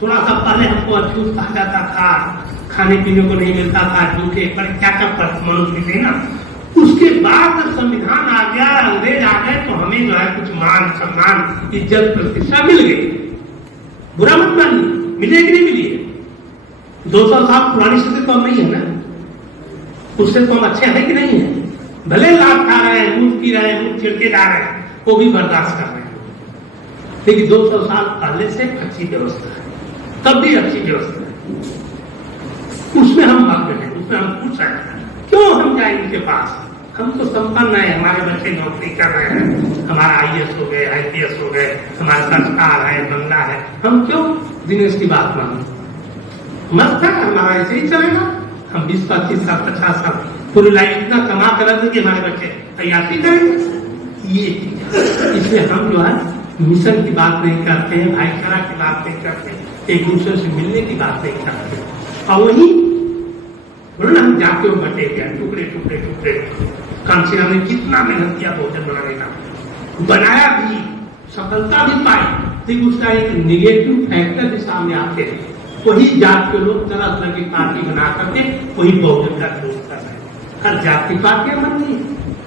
थोड़ा सा, पहले हमको अछूत कहा जाता था, खाने पीने को नहीं मिलता था, झूठे पर क्या क्या मनुष्य थे ना। उसके बाद जब संविधान आ गया, अंग्रेज आ गए, तो हमें जो है कुछ मान सम्मान इज्जत प्रतिष्ठा मिल गई। बुरा मत मानिए, मिले कि नहीं मिली? 200 साल पुरानी स्थिति तो हम नहीं है ना, उससे तो हम अच्छे हैं कि नहीं है? भले लाभ खा रहे हैं, दूध पी रहे हैं, दूध छिड़के जा रहे हैं, वो भी बर्दाश्त कर रहे हैं, लेकिन 200 साल पहले से अच्छी व्यवस्था है, तब भी अच्छी व्यवस्था है, उसमें हम भाग हैं, उसमें हम पूछ रहे हैं। क्यों हम जाए इनके पास? हम तो संपन्न है, हमारे बच्चे नौकरी कर रहे हैं, हमारा IAS हो गए, IPS हो गए, हमारे संस्कार है, बंगला है, हम क्यों दिनेश की बात माने? मस्त है, हमारा ऐसे ही चलेगा। हम 20-25 साल 50 साल पूरी लाइफ इतना कमा कर रखते कि हमारे बच्चे तैयारी करेंगे। ये इसलिए हम जो है मिशन की बात नहीं करते हैं, भाईचारा की बात नहीं करते, एक दूसरे से मिलने की बात नहीं करते, और वही बोलो ना, हम जाते हो बटे गए टुकड़े टुकड़े टुकड़े। कांसीराम ने कितना मेहनत किया भोजन बनाने का, बनाया भी, सफलता भी पाई, लेकिन उसका एक निगेटिव फैक्टर भी सामने आते हैं। वही जात के लोग तरह तरह की पार्टी बना करके वही बहुजन का विरोध कर रहे हैं। हर जात की पार्टियां बन रही है,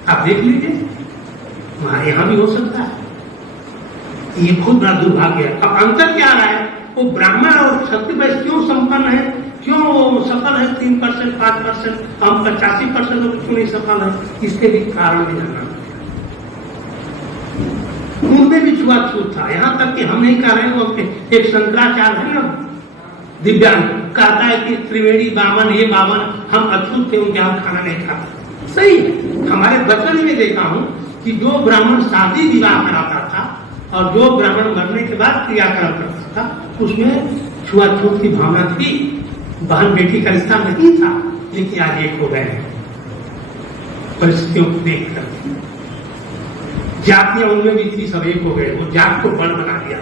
आप देख लीजिए, वहां यहां भी हो सकता है। ये बहुत बड़ा दुर्भाग्य है। अब अंतर क्या रहा है? वो ब्राह्मण और क्षत्रिय वैश्य क्यों संपन्न है, क्यों सफल है 3%, 5%, हम 85% लोग क्यों नहीं सफल है? इसके भी कारण भी जानना। उनमें भी छुआछूत था, यहां तक कि हम नहीं कह रहे हैं, वो एक शंकराचार्य है ना, दिव्यांग कहता है कि त्रिवेणी बावन ये बावन हम अछूत थे, उनके यहाँ खाना नहीं खाते। सही है, हमारे बचपन में देखा हूँ कि जो ब्राह्मण शादी विवाह कराता था और जो ब्राह्मण मरने के बाद क्रियाक्रम करता था उसमें छुआछूत की भावना थी, बहन बेटी का रिश्ता नहीं था। लेकिन आज एक हो गए हैं परिस्थितियों को देख कर, जातियां उनमें भी थी, सब एक हो गए, वो जात को बड़ बना दिया।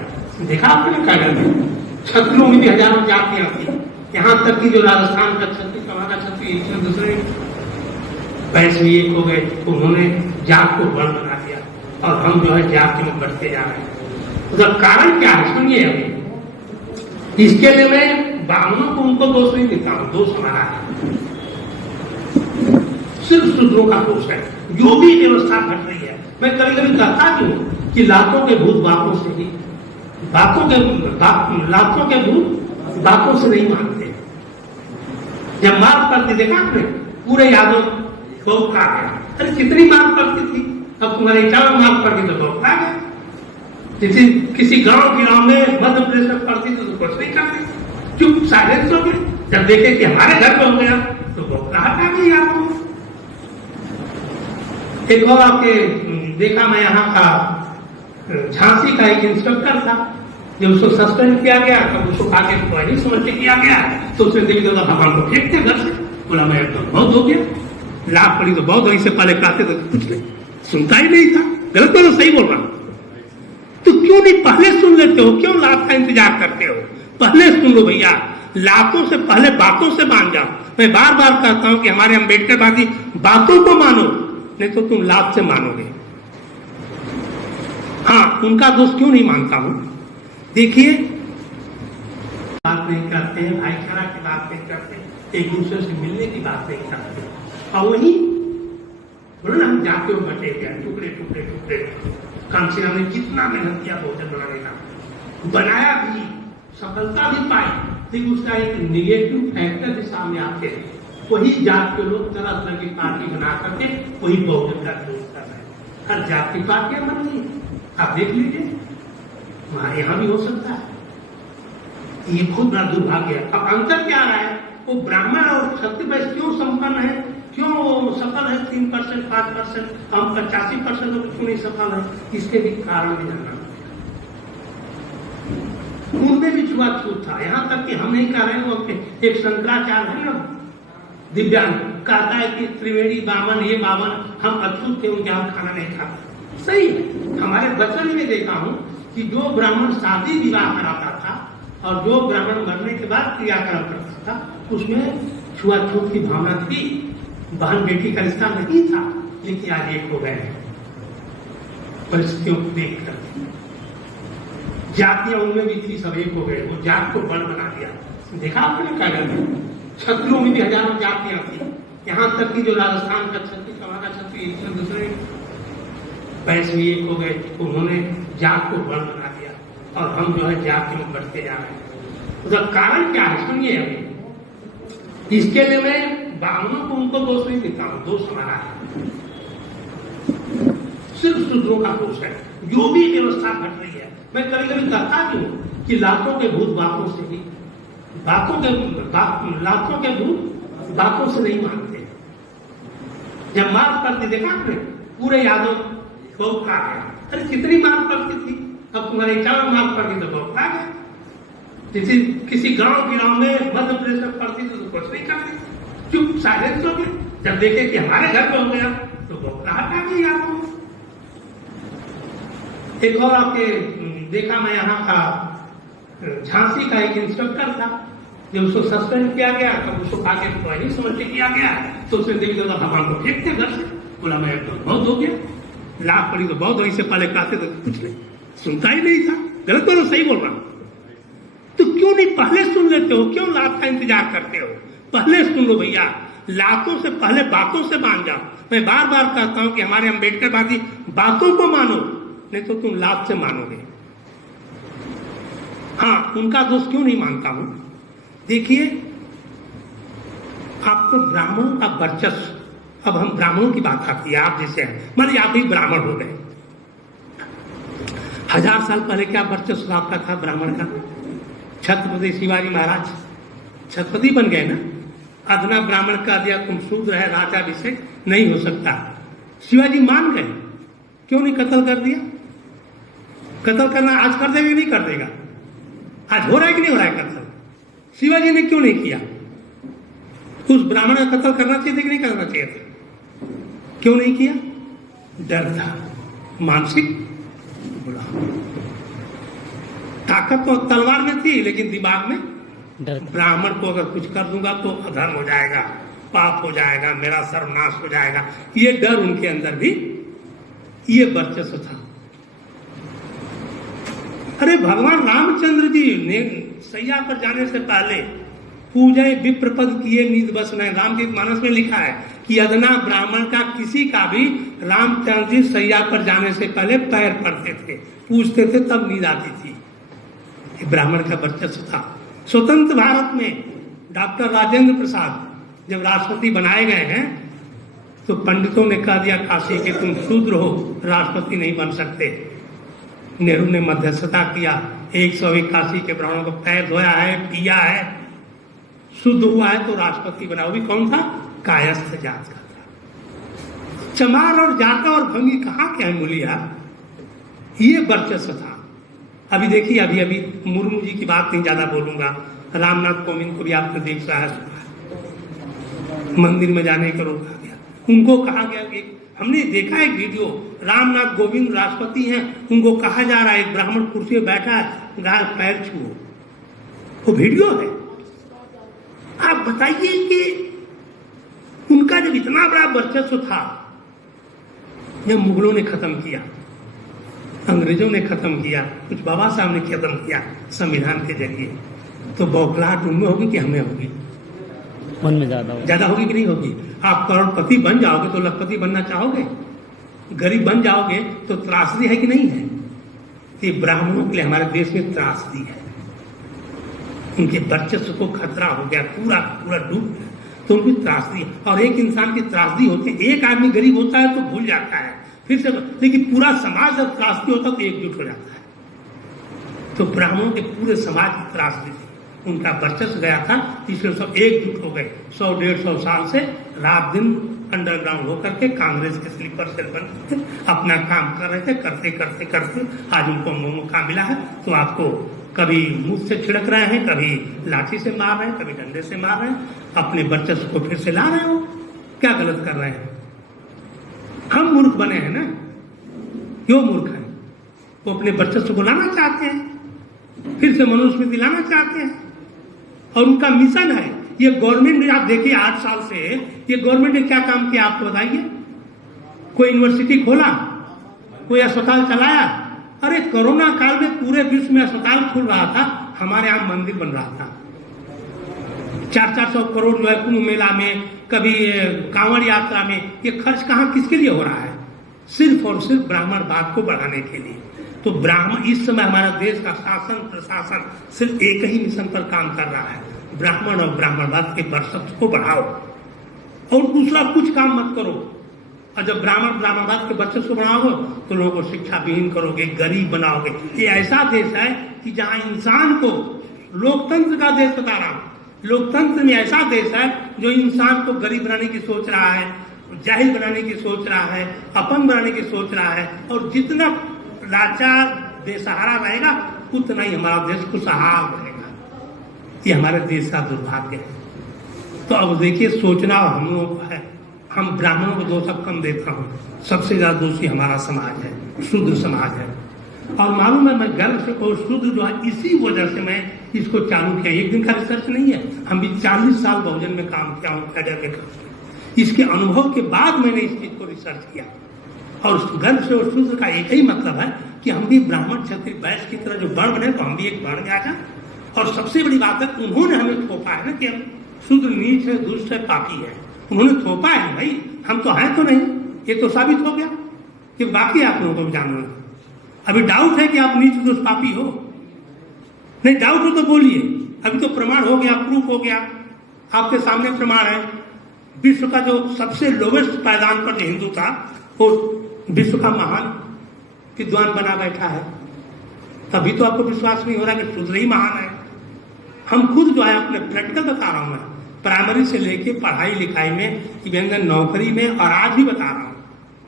देखा आपने कागज में क्षत्रियों में भी हजारों जातियां थी, यहाँ तक कि जो राजस्थान का क्षत्रिय वहां का क्षत्रिय दूसरे पैसे भी एक हो गए, उन्होंने जात को बड़ बना दिया और हम जो है जाति में बढ़ते जा रहे हैं। उसका कारण क्या है सुनिए अभी। इसके लिए मैं ब्राह्मणों को उनको दोष नहीं देता हूं, दोष हमारा है, सिर्फ शूद्रों का दोष है। जो भी व्यवस्था घट रही है, मैं कभी कभी कहता क्यों कि लाखों के भूत बातों से ही, लाखों के भूत बातों से नहीं मानते। जब मार पड़ती देखा आपने पूरे यादव बहुत का गया, अरे कितनी मार पड़ती थी, अब तुम्हारे इटावा मार पड़ती तो बहुत आ गया। किसी गांव में मध्य प्रदेश में पड़ती तो कुछ नहीं करती, चुप साइलेंस हो गए। जब देखे कि हमारे घर में हो गया तो बहुत राहत आ गई आपको। एक और आपके देखा मैं यहाँ का झांसी का एक इंस्पेक्टर था, जब उसको सस्पेंड किया गया तब उसको आगे नहीं समझ के किया गया तो उसने देवी देवता भगवान को फेंकते घर से, बोला मैं तो बहुत हो गया, लाभ पड़ी तो बहुत, इससे पहले कहते तो कुछ नहीं, सुनता ही नहीं था। गलत बोलो सही बोल रहा हूं, तो क्यों नहीं पहले सुन लेते हो, क्यों लाभ का इंतजार करते हो? पहले सुन लो भैया, लातों से पहले बातों से मान जाओ। मैं बार बार कहता हूं कि हमारे अम्बेडकरवादी बातों को मानो, नहीं तो तुम लाभ से मानोगे। हाँ, उनका दोष क्यों नहीं मानता हूं, देखिए बात नहीं करते हैं, भाईचारा की बात नहीं करते, एक दूसरे से मिलने की बात नहीं करते, और वही बोलो ना हम जाते हो बटे गए टुकड़े टुकड़े टुकड़े। कांसीराम ने कितना मेहनत किया भोजन बनाने का, बनाया भी, सफलता भी पाई, लेकिन उसका एक निगेटिव फैक्टर भी सामने आते हैं। वही जात के लोग तरह तरह की पार्टी बना करके वही बहुजन का विरोध कर रहे हैं। हर जात की पार्टियां बन रही है, आप देख लीजिए, हमारे यहां भी हो सकता है। ये बहुत बड़ा दुर्भाग्य है। अब अंतर क्या रहा है, वो ब्राह्मण और क्षत्रिय वैश्य क्यों संपन्न है, क्यों सफल है 3% 5%, हम 85% लोग क्यों नहीं सफल है, इसके भी कारण भी जानना। उनमें भी छुआछूत था, यहां तक कि हम नहीं कह रहे हैं, वो एक शंकराचार्य है ना दिव्यांग कहता है कि त्रिवेणी बावन ये बावन हम अछूत थे, उनके यहाँ खाना नहीं खाते। सही है, हमारे बचपन में देखा हूं कि जो ब्राह्मण शादी विवाह कराता था और जो ब्राह्मण मरने के बाद क्रियाक्रम करता था उसमें छुआछूत की भावना थी, बहन बेटी का रिश्ता नहीं था। लेकिन आज एक हो गए हैं परिस्थितियों को देख कर, जातियां उनमें भी थी, सब एक हो गए, वो जात को बड़ बना दिया। देखा आपने कागज में क्षत्रियों में भी हजारों जातियां थी, यहाँ तक कि जो राजस्थान का क्षत्रिय वहां का क्षत्रिय दूसरे पैसे भी एक हो गए, उन्होंने जात को बड़ बना दिया और हम जो है जाति में बढ़ते जा रहे हैं। उसका कारण क्या है सुनिए अभी। इसके लिए मैं ब्राह्मणों को उनको दोष नहीं देता हूं, दोष हमारा है, सिर्फ शूद्रों का दोष है। जो भी व्यवस्था घट रही है, मैं कभी कभी कहता क्यों कि लाखों के भूत बातों से ही, लाखों के भूत बातों से नहीं मानते। जब मार पड़ती देखा आपने पूरे यादव बहुत का गया, अरे कितनी मार पड़ती थी, अब तुम्हारे इटावा मार पड़ती तो बहुत आ गया। किसी गांव में मध्य प्रदेश में पड़ती तो कुछ नहीं करती, चुप साइलेंस हो गए। जब देखे कि हमारे घर में हो गया तो बहुत राहत आ गई आपको। एक और आपके देखा मैं यहाँ का झांसी का एक इंस्पेक्टर था, जब उसको सस्पेंड किया गया तब उसको आगे नहीं समझ के किया गया तो उसने देवी देवता भगवान को फेंकते घर से, बोला मैं तो बहुत हो गया, लाभ पड़ी तो बहुत, इससे पहले कहते तो कुछ नहीं, सुनता ही नहीं था। गलत बोलो सही बोल रहा हूं, तो क्यों नहीं पहले सुन लेते हो, क्यों लाभ का इंतजार करते हो? पहले सुन लो भैया, लातों से पहले बातों से मान जाओ। मैं बार बार कहता हूं कि हमारे अम्बेडकरवादी बातों को मानो, नहीं तो तुम लाभ से मानोगे। हाँ, उनका दोष क्यों नहीं मानता हूं, देखिए आपको ब्राह्मणों का वर्चस्व, अब हम ब्राह्मणों की बात आती है, आप जैसे हैं, मान लीजिए आप ही ब्राह्मण हो गए, 1000 साल पहले क्या वर्चस्व आपका था ब्राह्मण का? छत्रपति शिवाजी महाराज छत्रपति बन गए ना। अधना ब्राह्मण का दिया तुम शूद्र है, राजाभिषेक नहीं हो सकता। शिवाजी मान गए, क्यों नहीं कत्ल कर दिया? कत्ल करना आज कर देगा नहीं कर देगा? आज हो रहा है कि नहीं हो रहा है कत्ल? शिवाजी ने क्यों नहीं किया? उस ब्राह्मण का कत्ल करना चाहिए था कि नहीं करना चाहिए था? क्यों नहीं किया? डर था, मानसिक बुरा। ताकत तो तलवार में थी लेकिन दिमाग में डर। ब्राह्मण को अगर कुछ कर दूंगा तो अधर्म हो जाएगा, पाप हो जाएगा, मेरा सर्वनाश हो जाएगा, ये डर उनके अंदर भी, ये वर्चस्व था। अरे भगवान रामचंद्र जी ने सैया पर जाने से पहले पूजे विप्रपद किए निज बस नहीं। रामचरित मानस में लिखा है कि अदना ब्राह्मण का किसी का भी रामचंद्र जी सैया पर जाने से पहले पैर पड़ते थे, पूछते थे, तब नींद आती थी। ये ब्राह्मण का वर्चस्व था। स्वतंत्र भारत में डॉक्टर राजेंद्र प्रसाद जब राष्ट्रपति बनाए गए हैं तो पंडितों ने कह दिया काशी के तुम शूद्र हो, राष्ट्रपति नहीं बन सकते। नेहरू ने मध्यस्थता किया, 181 के ब्राह्मणों को पैर धोया है, पिया है, शुद्ध हुआ है तो राष्ट्रपति बना। वो भी कौन था? कायस्थ जात का था। चमार और जाटा और भंगी कहाँ के हैं मूलिया? ये वर्चस्व था। अभी देखिए, अभी मुर्मू जी की बात नहीं ज्यादा बोलूंगा, रामनाथ कोविंद को भी आपने देख रहा है, मंदिर में जाने को रोका गया। उनको कहा गया कि हमने देखा है वीडियो, रामनाथ कोविंद राष्ट्रपति हैं, उनको कहा जा रहा है एक ब्राह्मण कुर्सी में बैठा है, गाय पैर छुओ, वो वीडियो है। आप बताइए कि उनका जब इतना बड़ा वर्चस्व था, जब मुगलों ने खत्म किया, अंग्रेजों ने खत्म किया, कुछ बाबा साहब ने खत्म किया संविधान के जरिए, तो बौखलाहट उनमें होगी कि हमें होगी? उनमें ज्यादा होगी कि नहीं होगी? आप करोड़पति बन जाओगे तो लखपति बनना चाहोगे? गरीब बन जाओगे तो त्रासदी है कि नहीं है? ये ब्राह्मणों के लिए हमारे देश में त्रासदी है। उनके वर्चस्व को खतरा हो गया, पूरा पूरा डूब गया, तो उनकी त्रासदी। और एक इंसान की त्रासदी होती है, एक आदमी गरीब होता है तो भूल जाता है फिर से, लेकिन पूरा समाज जब त्रासदी होता है तो एकजुट हो जाता है। तो ब्राह्मणों के पूरे समाज की त्रासदी थी, उनका वर्चस्व गया था, इसलिए सब एकजुट हो गए। 100-150 साल से रात दिन अंडरग्राउंड होकर के कांग्रेस के स्लीपर सेल बन के अपना काम कर रहे थे। करते करते करते आज उनको मौका मिला है तो आपको कभी मुंह से छिड़क रहे हैं, कभी लाठी से मार रहे हैं, कभी डंडे से मार रहे हैं, अपने वर्चस्व को फिर से ला रहे हो। क्या गलत कर रहे हैं? हम मूर्ख बने हैं ना। क्यों मूर्ख हैं? वो अपने वर्चस्व को लाना चाहते हैं, फिर से मनुस्मृति लाना चाहते हैं, और उनका मिशन है। ये गवर्नमेंट, आप देखिए 8 साल से ये गवर्नमेंट ने क्या काम किया आपको बताइए? कोई यूनिवर्सिटी खोला, कोई अस्पताल चलाया? अरे कोरोना काल में पूरे विश्व में अस्पताल खुल रहा था, हमारे यहाँ मंदिर बन रहा था। 400 करोड़ जो है कुंभ मेला में, कभी कांवड़ यात्रा में, ये खर्च कहाँ किसके लिए हो रहा है? सिर्फ और सिर्फ ब्राह्मणवाद को बढ़ाने के लिए। तो ब्राह्मण, इस समय हमारा देश का शासन प्रशासन सिर्फ एक ही मिशन पर काम कर रहा है, ब्राह्मण और ब्राह्मणवाद के वर्चस्व को बढ़ाओ, और दूसरा कुछ काम मत करो। और जब ब्राह्मणवाद के वर्चस्व को बढ़ाओगे तो लोगों को शिक्षा विहीन करोगे, गरीब बनाओगे। ये ऐसा देश है कि जहां इंसान को, लोकतंत्र का देश बता रहा हूं, लोकतंत्र में ऐसा देश है जो इंसान को गरीब बनाने की सोच रहा है, जाहिल बनाने की सोच रहा है, अपंग बनाने की सोच रहा है, और जितना लाचार बेसहारा रहेगा उतना ही हमारा देश खुशहाल रहेगा। ये हमारे देश का दुर्भाग्य है। तो अब देखिए, सोचना हम लोगों को है। हम ब्राह्मणों को दोष अब कम देता हूँ, सबसे ज्यादा दोषी हमारा समाज है, शूद्र समाज है। और मालूम है, मैं गर्व से, और शूद्र जो है, इसी वजह से मैं इसको चालू किया। एक दिन का रिसर्च नहीं है, हम भी 40 साल बहुजन में काम किया हूँ, कैडर में। इसके अनुभव के बाद मैंने इस चीज को रिसर्च किया। और उस गर्व से और शूद्र का एक ही मतलब है कि हम भी ब्राह्मण क्षत्रिय वैश्य की तरह जो वर्ण बने, तो हम भी एक वर्ण में आ जाए। और सबसे बड़ी बात है, उन्होंने हमें थोपा है ना कि हम शूद्र नीच है, दुष्ट है, पापी है। उन्होंने थोपा है भाई, हम तो हैं तो नहीं। ये तो साबित हो गया कि बाकी आप लोगों को जानना। अभी डाउट है कि आप नीच दुष्ट पापी हो? नहीं, डाउट हो तो बोलिए। अभी तो प्रमाण हो गया, प्रूफ हो गया, आपके सामने प्रमाण है। विश्व का जो सबसे लोवेस्ट पायदान पर जो हिंदू था, वो विश्व का महान विद्वान बना बैठा है। तभी तो आपको विश्वास नहीं हो रहा कि शूद्र ही महान है। हम खुद जो है अपने प्रैक्टिकल बता रहा हूँ, मैं प्राइमरी से लेके पढ़ाई लिखाई में, इवन नौकरी में, और आज भी बता रहा हूँ,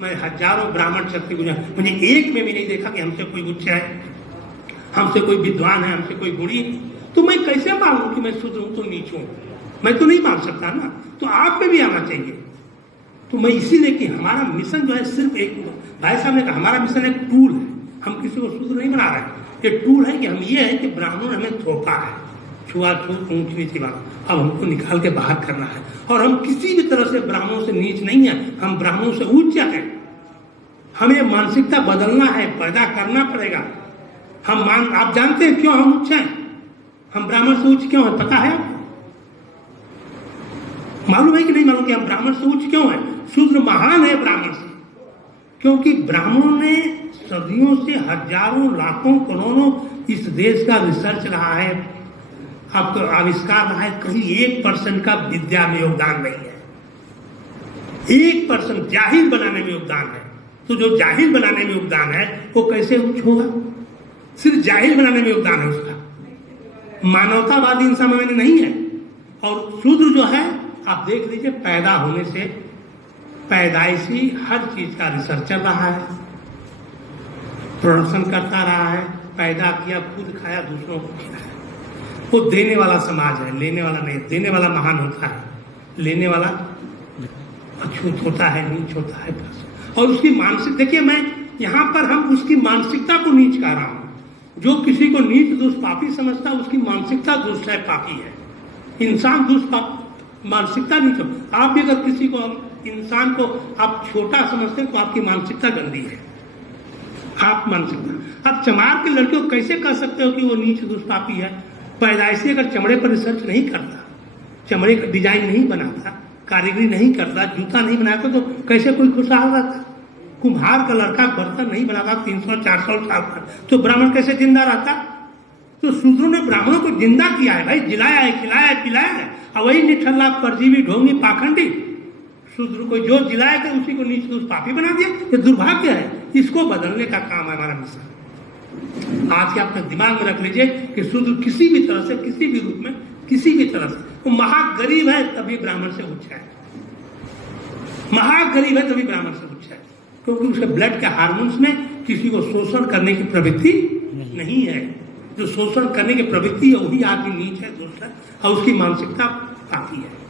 मैं हजारों ब्राह्मण क्षत्रिय गुजर, मुझे एक में भी नहीं देखा कि हमसे कोई उच्च है, हमसे कोई विद्वान है, हमसे कोई गुणी। तो मैं कैसे मानूं कि मैं शुद्ध हूं तो नीच हूं? मैं तो नहीं मान सकता ना। तो आप में भी आना चाहिए। तो मैं इसीलिए कि हमारा मिशन जो है सिर्फ एक, भाई साहब ने कहा हमारा मिशन एक टूल है, हम किसी को शुद्ध नहीं बना रहे। ये टूल है कि हम ये है कि ब्राह्मण हमें थोपा है, छुआछूत ऊंच नीच बात, अब हमको निकाल के बाहर करना है। और हम किसी भी तरह से ब्राह्मणों से नीच नहीं है, हम ब्राह्मणों से उच्च है। हमें मानसिकता बदलना है, पैदा करना पड़ेगा। आप जानते हैं क्यों हम उच्च हैं? हम ब्राह्मण से उच्च क्यों हैं? पता है आपको? मालूम है कि नहीं मालूम कि हम ब्राह्मण से उच्च क्यों हैं? शूद्र महान है ब्राह्मण से, क्योंकि ब्राह्मणों ने सदियों से, हजारों, लाखों, करोड़ों इस देश का रिसर्च रहा है, आपको आविष्कार रहा है, कहीं 1% का विद्या में योगदान नहीं है। 1% जाहिल बनाने में योगदान है। तो जो जाहिल बनाने में योगदान है वो कैसे उच्च होगा? सिर्फ जाहिल बनाने में योगदान है उसका, मानवतावादी इंसान में नहीं है। और शूद्र जो है, आप देख लीजिए, पैदा होने से पैदाइशी हर चीज का रिसर्चर रहा है, प्रोडक्शन करता रहा है, पैदा किया, खुद खाया, दूसरों को खिलाया। वो देने वाला समाज है, लेने वाला नहीं। देने वाला महान होता है, लेने वाला अछूत होता है, नीच होता है। और उसकी मानसिक, देखिए मैं यहाँ पर हम उसकी मानसिकता को नीच कह रहा हूं। जो किसी को नीच दुष्पापी समझता है, उसकी मानसिकता दुष्ट है, पापी है। इंसान दुष्पाप मानसिकता नीच हो। आप भी अगर किसी को, इंसान को आप छोटा समझते हैं तो आपकी मानसिकता गंदी है। आप मानसिकता, आप चमार के लड़के को कैसे कह सकते हो कि वो नीच दुष्पापी है? पैदाइशी अगर चमड़े पर रिसर्च नहीं करता, चमड़े का डिजाइन नहीं बनाता, कारीगरी नहीं करता, जूता नहीं बनाता, तो कैसे कोई खुशहाल रहता? कुम्हार का लड़का बर्तन नहीं बनाता 300-400 साल का, तो ब्राह्मण कैसे जिंदा रहता? तो शूद्रों ने ब्राह्मणों को जिंदा किया है भाई, जिलाया है, खिलाया है, पिलाया है। और वही निठल्ला, परजीवी, ढोंगी, पाखंडी शूद्र को जो जिलाया था उसी को नीच दुष्ट पापी बना दिया। ये दुर्भाग्य है। इसको बदलने का काम है हमारा मिशन। आज के अपने दिमाग में रख लीजिए कि शूद्र किसी भी तरह से, किसी भी रूप में, किसी भी तरह से, वो महागरीब है तभी ब्राह्मण से उच्च है। महागरीब है तभी ब्राह्मण से उच्च है, क्योंकि उसके ब्लड के हार्मोन्स में किसी को शोषण करने की प्रवृत्ति नहीं है। जो शोषण करने की प्रवृत्ति है वही आदमी नीच है, दुष्ट है, और उसकी मानसिकता काफी है।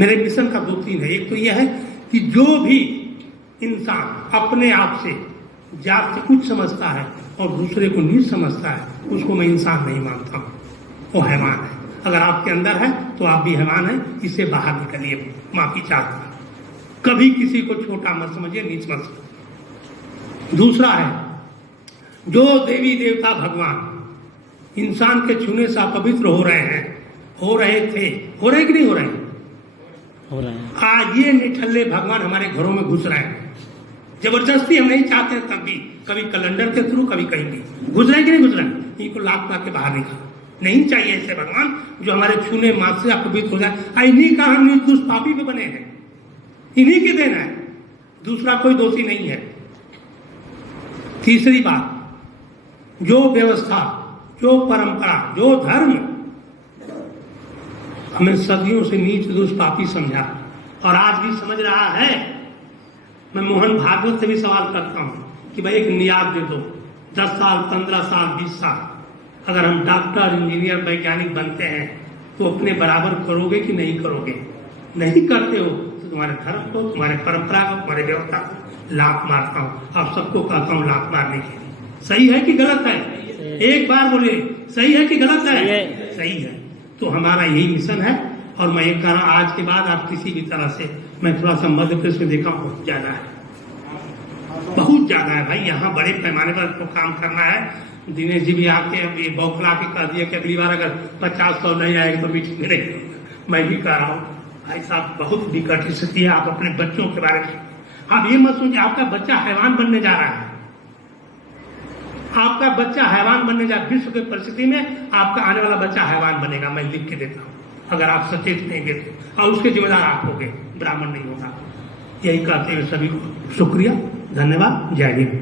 मेरे मिशन का 2-3 है। एक तो यह है कि जो भी इंसान अपने आप से जात से कुछ समझता है और दूसरे को नीच समझता है, उसको मैं इंसान नहीं मानता हूँ, वो हैवान है। अगर आपके अंदर है तो आप भी हैवान है, इससे बाहर निकलिए। माफी चाहता हूं, कभी किसी को छोटा मत समझिए, नीच मत समझिए। दूसरा है, जो देवी देवता भगवान इंसान के छूने से अपवित्र हो रहे हैं, हो रहे थे, हो रहे कि नहीं हो रहे? हो रहे हैं। आज ये निठल्ले भगवान हमारे घरों में घुस रहे हैं, जबरदस्ती। हम नहीं चाहते तब भी, कभी कैलेंडर के थ्रू, कभी कहीं भी घुस रहे हैं कि नहीं घुस रहे हैं? इनको लात मार के बाहर निकालो। नहीं चाहिए ऐसे भगवान जो हमारे छूने मात्र से अपवित्र हो जाए। इन्हीं का हम दुष्ट पापी पे बने हैं, इन्हीं के देना है, दूसरा कोई दोषी नहीं है। तीसरी बात, जो व्यवस्था, जो परंपरा, जो धर्म हमें सदियों से नीच दुष्ट पापी समझा और आज भी समझ रहा है। मैं मोहन भागवत से भी सवाल करता हूं कि भाई एक नियाद दे दो, 10 साल, 15 साल, 20 साल, अगर हम डॉक्टर, इंजीनियर, वैज्ञानिक बनते हैं तो अपने बराबर करोगे कि नहीं करोगे? नहीं करते हो तो तुम्हारे धर्म को, तुम्हारे परंपरा को, तुम्हारे व्यवस्था को लात मारता हूं। आप सबको कहता हूं लात मारने के लिए। सही है कि गलत है? एक बार बोले, सही है कि गलत है? सही है। तो हमारा यही मिशन है। और मैं ये कह रहा, आज के बाद आप किसी भी तरह से, मैं थोड़ा सा मध्य प्रदेश में देखा बहुत ज्यादा है, बहुत ज्यादा है भाई। यहाँ बड़े पैमाने पर तो काम करना है। दिनेश जी भी आके ये बौखला के कह दिया कि अगली बार अगर 50-100 नहीं आएगा तो मीटिंग में नहीं। मैं भी कह रहा हूँ भाई साहब, बहुत विकट स्थिति है। आप अपने बच्चों के बारे में आप ये मत सोचिए आपका बच्चा हैवान बनने जा रहा है। आपका बच्चा हैवान बनने जा, विश्व की परिस्थिति में आपका आने वाला बच्चा हैवान बनेगा। मैं लिख के देता हूँ, अगर आप सचेत नहीं देते, और उसके जिम्मेदार आप होंगे, ब्राह्मण नहीं होगा। यही कहते हुए सभी को शुक्रिया, धन्यवाद, जय हिंद।